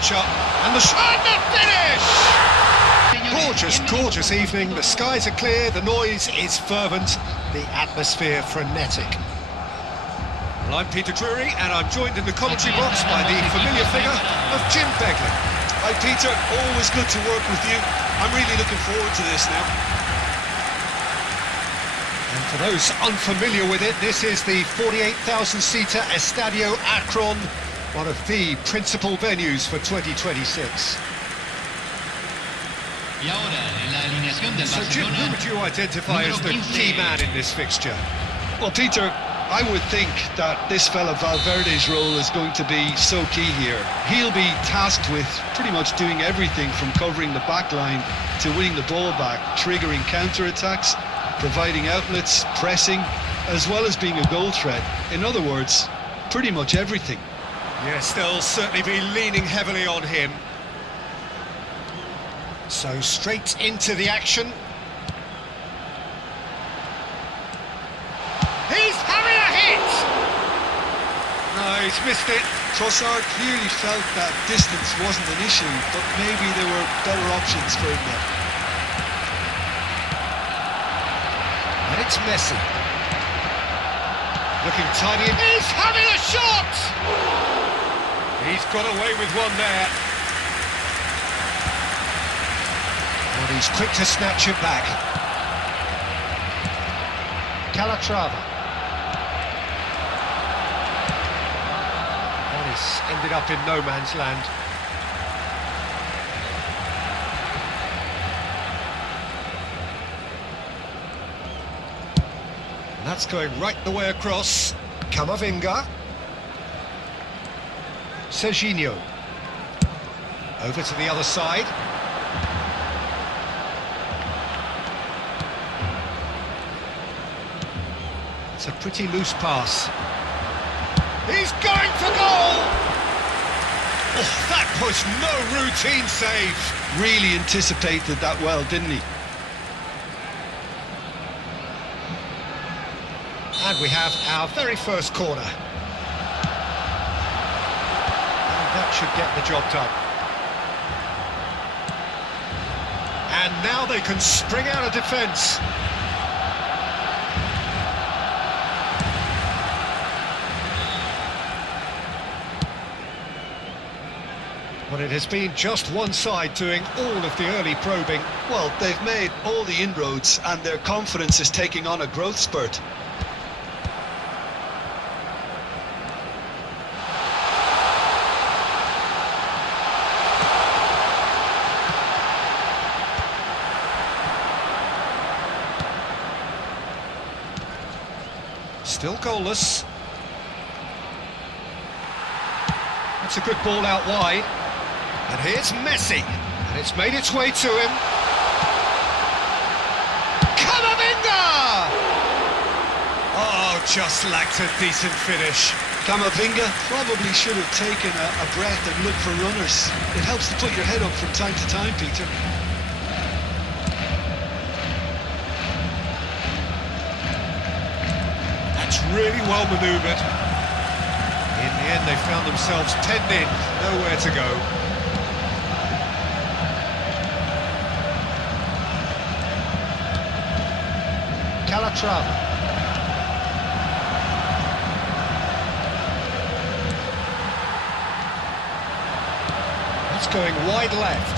matchup, and the finish! Gorgeous evening, the skies are clear, the noise is fervent, the atmosphere frenetic. Well, I'm Peter Drury, and I'm joined in the commentary box by the familiar figure of Jim Beglin. Hi Peter, always good to work with you. I'm really looking forward to this now. And for those unfamiliar with it, this is the 48,000-seater Estadio Akron, one of the principal venues for 2026. So Jim, who would you identify as the key man in this fixture? Well Peter, I would think that this fella Valverde's role is going to be so key here. He'll be tasked with pretty much doing everything from covering the back line to winning the ball back, triggering counter-attacks, providing outlets, pressing, as well as being a goal threat. In other words, pretty much everything. Yes, they'll certainly be leaning heavily on him. So straight into the action. He's having a hit! No, he's missed it. Trossard clearly felt that distance wasn't an issue, but maybe there were better options for him there. And it's Messi. Looking tidy. He's having a shot! He's got away with one there. And he's quick to snatch it back. Calatrava. That is ended up in no man's land. And that's going right the way across. Camavinga. Serginho. Over to the other side. It's a pretty loose pass. He's going for goal! Oh, that was no routine save. Really anticipated that well, didn't he? And we have our very first corner. And that should get the job done. And now they can spring out of defence. But it has been just one side doing all of the early probing. Well, they've made all the inroads and their confidence is taking on a growth spurt. Still goalless. That's a good ball out wide. And here's Messi. And it's made its way to him. Camavinga! Oh, just lacked a decent finish. Camavinga probably should have taken a breath and looked for runners. It helps to put your head up from time to time, Peter. That's really well manoeuvred. In the end, they found themselves penned in, nowhere to go. Calatrava. That's going wide left.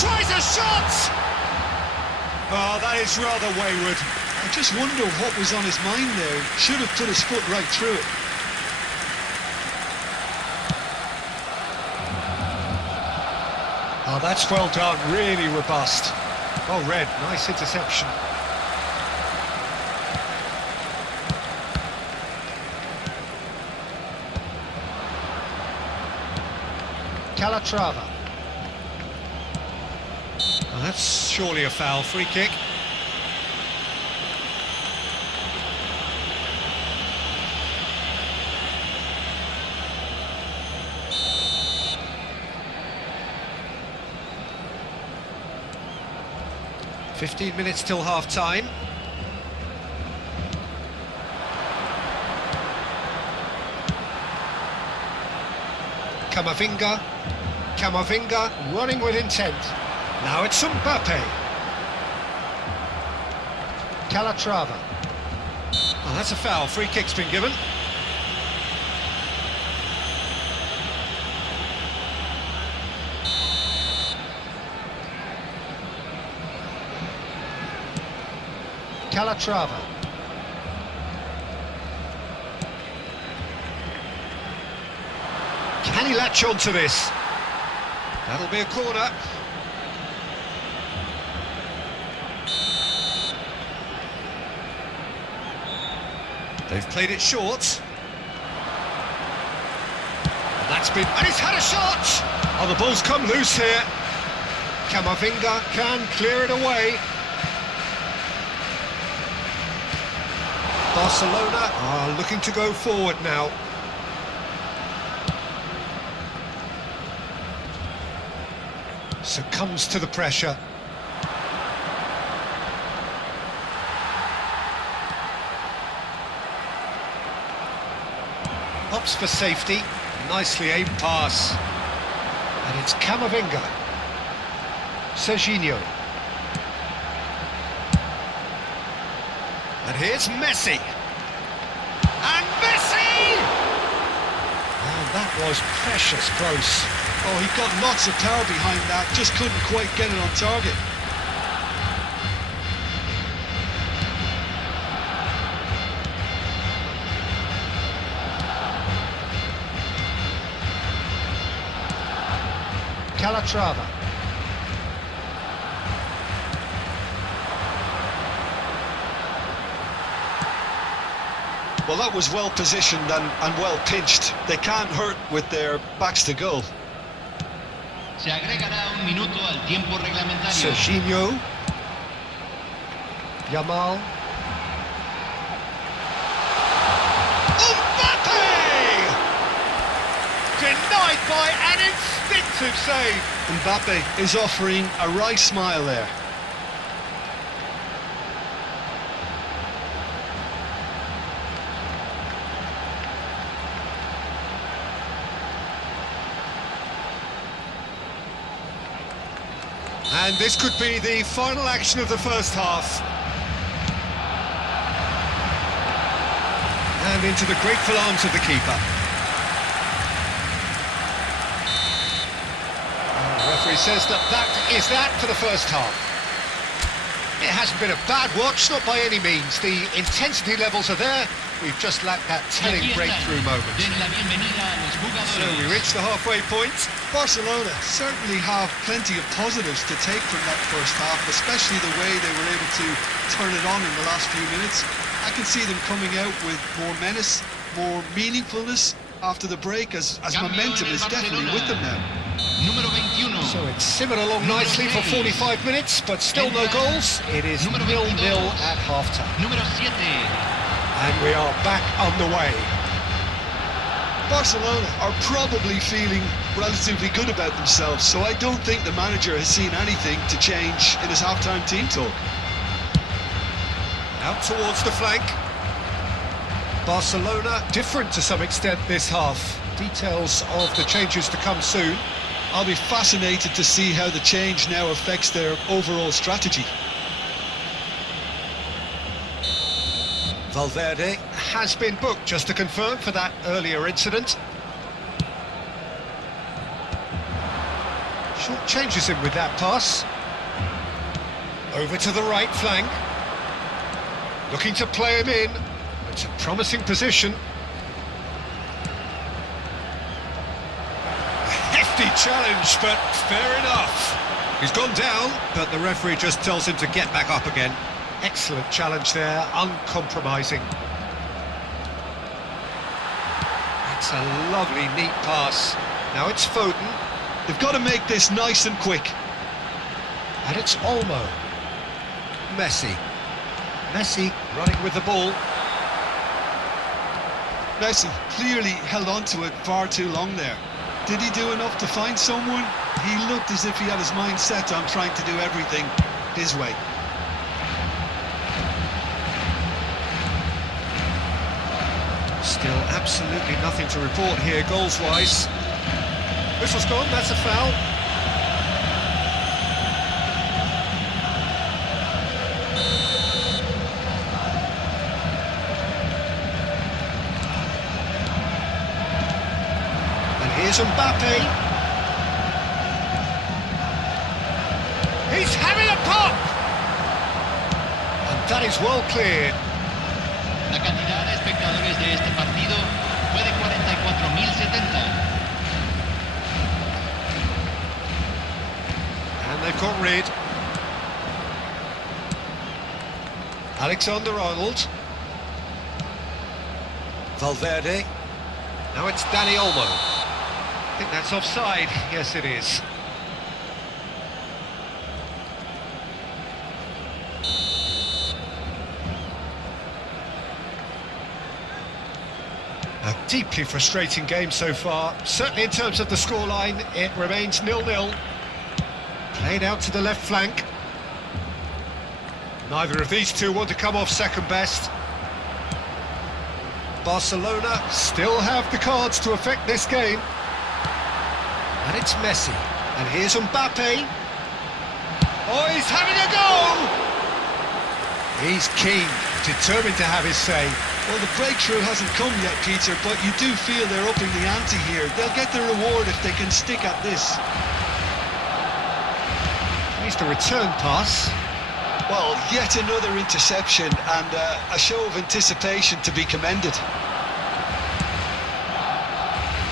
Tries a shot! Oh, that is rather wayward. I just wonder what was on his mind there. Should have put his foot right through it. Oh, that's well done, really robust. Oh, Red, nice interception. Calatrava. Oh, that's surely a foul, free kick. "15 minutes till half-time." Camavinga. Camavinga running with intent. Now it's Mbappe. Calatrava. Oh, that's a foul. Free kick's been given. Calatrava. Can he latch on to this? That'll be a corner. They've played it short. And that's been... And he's had a shot! Oh, the ball's come loose here. Camavinga can clear it away. Barcelona are looking to go forward now. Succumbs to the pressure. Opts for safety. Nicely aimed pass. And it's Camavinga. Serginho. And here's Messi. And Messi! And that was precious close. Oh, he got lots of power behind that, just couldn't quite get it on target. Calatrava. Well, that was well positioned and well pinched. They can't hurt with their backs to goal. Se agregará un minuto al tiempo reglamentario. Serginho. Yamal. Mbappe! Denied by an instinctive save. Mbappe is offering a wry smile there. And this could be the final action of the first half. And into the grateful arms of the keeper. And the referee says that is that for the first half. It hasn't been a bad watch, not by any means. The intensity levels are there. We've just lacked that telling breakthrough moment. So we reach the halfway point. Barcelona certainly have plenty of positives to take from that first half, especially the way they were able to turn it on in the last few minutes. I can see them coming out with more menace, more meaningfulness after the break, as momentum is definitely with them now. So it's simmered along nicely for 45 minutes, but still no goals. It is 0-0 at half-time. And we are back underway. Barcelona are probably feeling relatively good about themselves, so I don't think the manager has seen anything to change in his half-time team talk. Out towards the flank. Barcelona different to some extent this half. Details of the changes to come soon. I'll be fascinated to see how the change now affects their overall strategy. Valverde has been booked, just to confirm, for that earlier incident. Short changes him with that pass. Over to the right flank. Looking to play him in. It's a promising position. A hefty challenge, but fair enough. He's gone down, but the referee just tells him to get back up again. Excellent challenge there, uncompromising. That's a lovely, neat pass. Now it's Foden. They've got to make this nice and quick. And it's Olmo. Messi. Messi running with the ball. Messi clearly held on to it far too long there. Did he do enough to find someone? He looked as if he had his mind set on trying to do everything his way. Still absolutely nothing to report here, goals-wise. Whistle's gone, that's a foul. And here's Mbappe. He's having a pop! And that is well cleared. La cantidad de espectadores de este partido fue de 44.070. And they've got rid. Alexander-Arnold. Valverde. Now it's Dani Olmo. I think that's offside. Yes, it is. A deeply frustrating game so far. Certainly in terms of the scoreline, it remains 0-0. Played out to the left flank. Neither of these two want to come off second best. Barcelona still have the cards to affect this game. And it's Messi. And here's Mbappe. Oh, he's having a go! He's keen, determined to have his say. Well, the breakthrough hasn't come yet, Peter, but you do feel they're upping the ante here. They'll get the reward if they can stick at this. Here's the return pass. Well, yet another interception and a show of anticipation to be commended.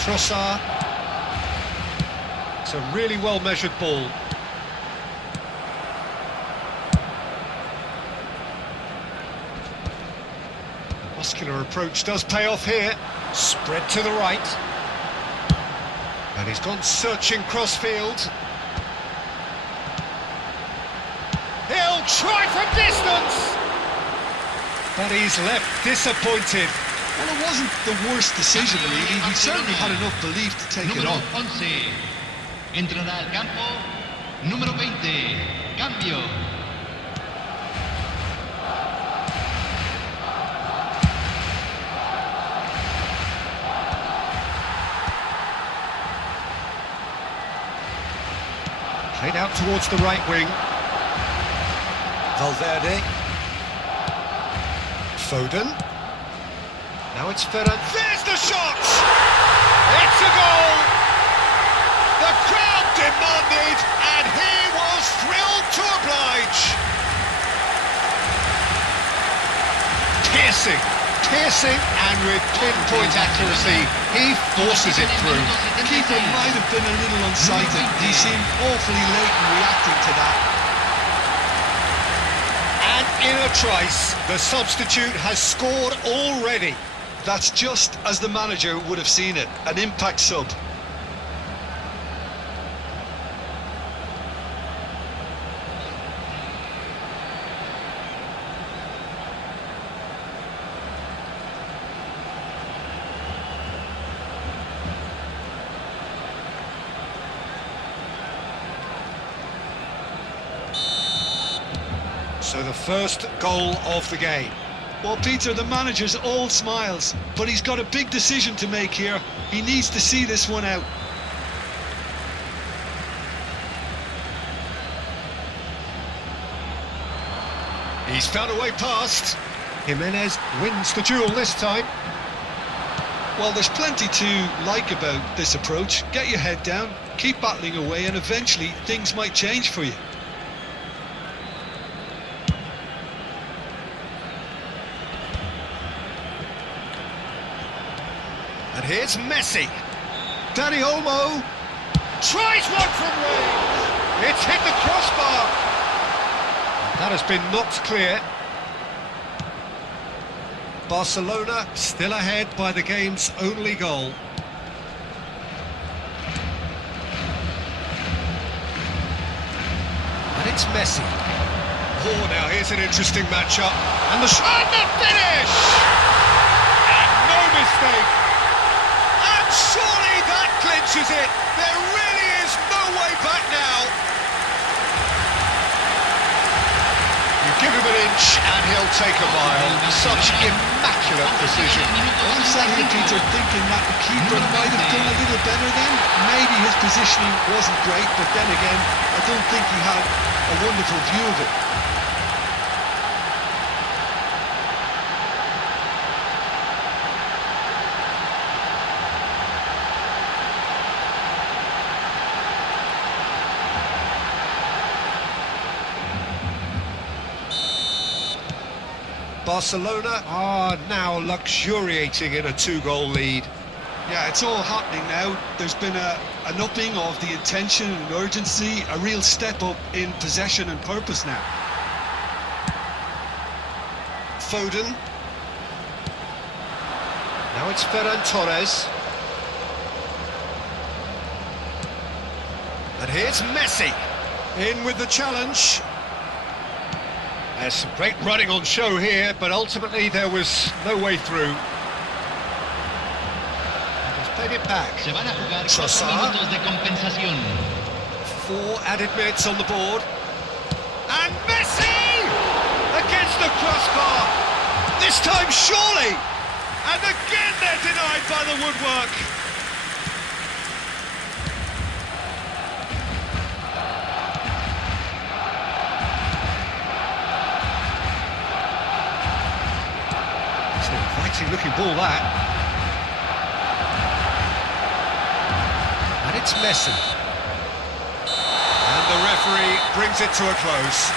Trossard. It's a really well-measured ball. Muscular approach does pay off here. Spread to the right. And he's gone searching crossfield. He'll try from distance! But he's left disappointed. Well, it wasn't the worst decision, really. He certainly had enough belief to take it on. Número 11. Entrará al campo. Número 20. Cambio. Played out towards the right wing. Valverde. Foden. Now it's Ferran. There's the shot! It's a goal! The crowd demanded, and he was thrilled to oblige. Piercing, and with pinpoint accuracy, he forces it through. The keeper might have been a little unsighted. He seemed awfully late in reacting to that. And in a trice, the substitute has scored already. That's just as the manager would have seen it, an impact sub. So the first goal of the game. Well, Peter, the manager's all smiles, but he's got a big decision to make here. He needs to see this one out. He's found a way past. Jimenez wins the duel this time. Well, there's plenty to like about this approach. Get your head down, keep battling away, and eventually things might change for you. And here's Messi. Dani Olmo tries one from range. It's hit the crossbar. That has been knocked clear. Barcelona still ahead by the game's only goal. And it's Messi. Oh, now here's an interesting matchup. And the shot, the finish! And no mistake. And surely that clinches it. There really is no way back now. You Give him an inch and he'll take a mile. Such immaculate precision. Well, I'm sat here, Peter, thinking that the keeper might have done a little better then. Maybe his positioning wasn't great, but then again, I don't think he had a wonderful view of it. Barcelona are now luxuriating in a 2-goal lead. Yeah, it's all happening now. There's been an upping of the intention and urgency, a real step up in possession and purpose now. Foden. Now it's Ferran Torres. And here's Messi. In with the challenge. There's some great running on show here, but ultimately there was no way through. He's played it back. Se van a jugar 4 Trossard. minutos de compensación. 4 added minutes on the board. And Messi! Against the crossbar! This time surely! And again they're denied by the woodwork. It's an inviting looking ball, that. And it's Messi. And the referee brings it to a close.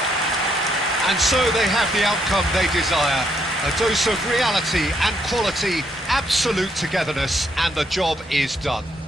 And so they have the outcome they desire. A dose of reality and quality, absolute togetherness, and the job is done.